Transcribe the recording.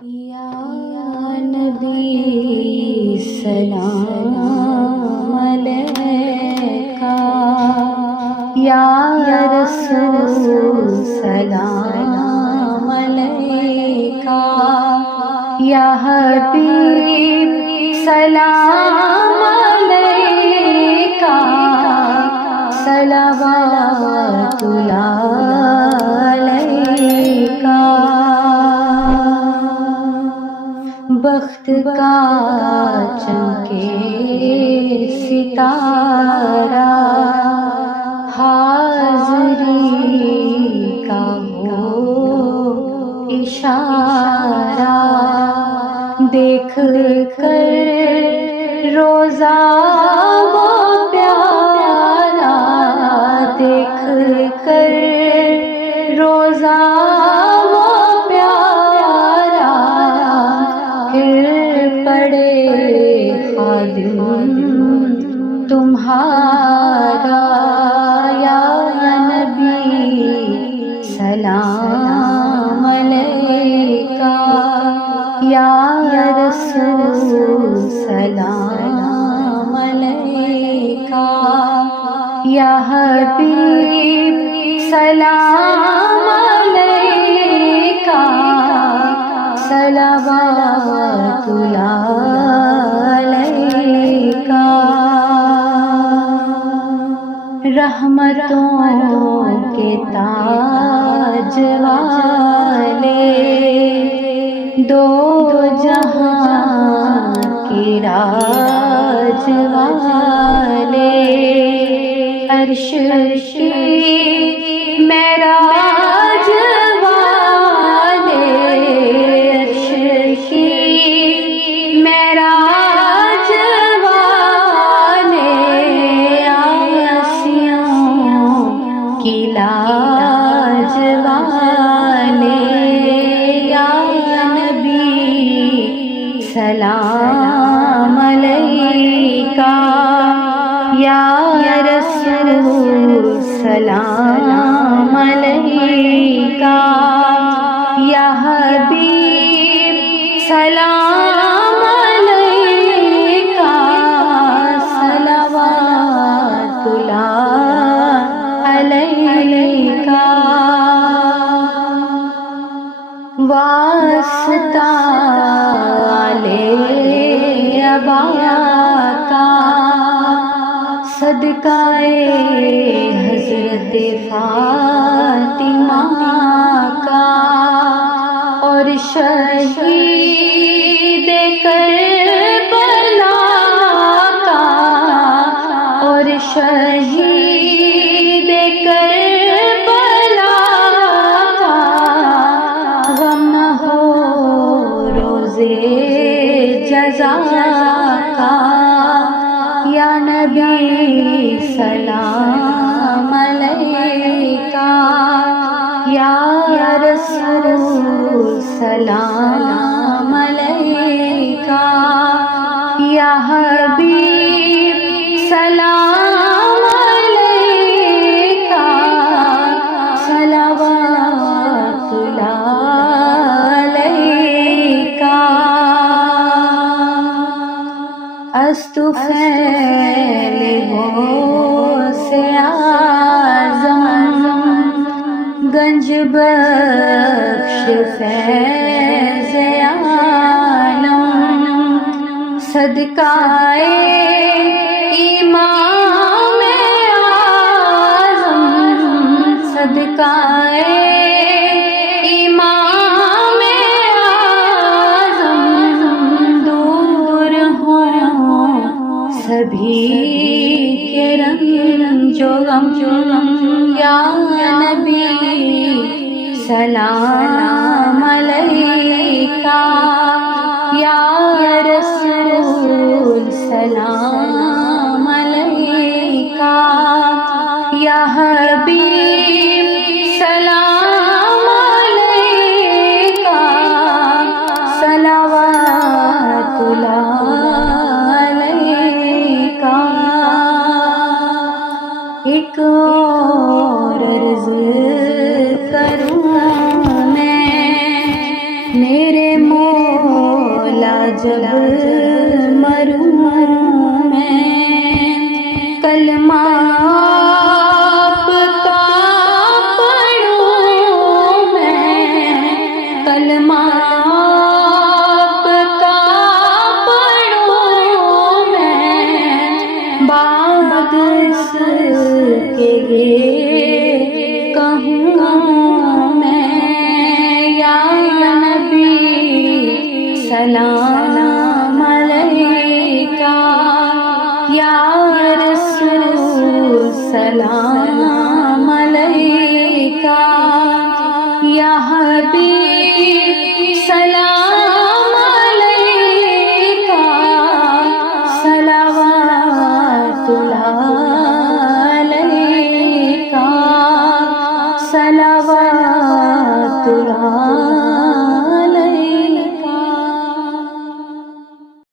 یا نبی سلام علیکہ، یا رسول سلام علیکہ، یا حبیب سلام علیکہ، صلوات اللہ علیکہ۔ بخت کا چمکے ستارہ، حاضری کا ہو اشارہ، دیکھ کر روزہ وہ پیارا، دیکھ کر روزہ وہ پیارا، پھر پڑے خادم تمہارا، یا نبی سلام علیکہ، یا رسول سلام علیکہ، یا حبیب سلام علیکہ، صلوات اللہ علیکہ۔ رحمتوں کے تاج والے، دو جہاں کے راج والے، عرش کی معراج والے، عرش کی معراج والے، آسیوں کی لاج والے، یا نبی سلام علیکہ، یا رسول سلام علیکہ، یا حبیب سلام علیکہ، صلوات اللہ علیکہ۔ واسطہ لے ابا کا، صدقہ حضرت فاطمہ کا، اور شہید کربلا کا، اور شہید کربلا کا، غم نہ ہو روزے جزا کا، یا نبی سلام علیکہ، یا رسول سلام علیکہ، یا حبیب سلام علیکہ، صلوات اللہ علیکہ۔ است خیل غوث اعظم، گنج بخش فیض عالم، صدقہ امام اعظم، صدقہ امام اعظم، دور ہوں سبھی کے رنج و غم، یا نبی سلام علیکہ، یا رسول سلام علیکہ، یا حبیب سلام علیکہ، صلوات اللہ علیکہ۔ ایک اور عرض کروں میں، میرے مولا جب مروں میں کلمہ آپ کا پڑھوں میں کلمہ آپ کا پڑھوں میں بعد اس کے یہ کہوں میں یا نبی سلام